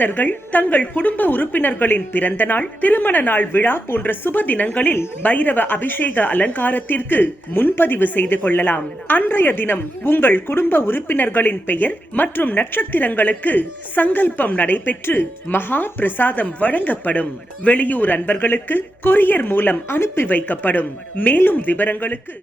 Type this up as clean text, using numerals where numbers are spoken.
பக்தர்கள் தங்கள் குடும்ப உறுப்பினர்களின் பிறந்த நாள், திருமண நாள் விழா போன்ற சுப தினங்களில் பைரவ அபிஷேக அலங்காரத்திற்கு முன்பதிவு செய்து கொள்ளலாம். அன்றைய தினம் உங்கள் குடும்ப உறுப்பினர்களின் பெயர் மற்றும் நட்சத்திரங்களுக்கு சங்கல்பம் நடைபெற்று மகா பிரசாதம் வழங்கப்படும். வெளியூர் அன்பர்களுக்கு கொரியர் மூலம் அனுப்பி வைக்கப்படும். மேலும் விவரங்களுக்கு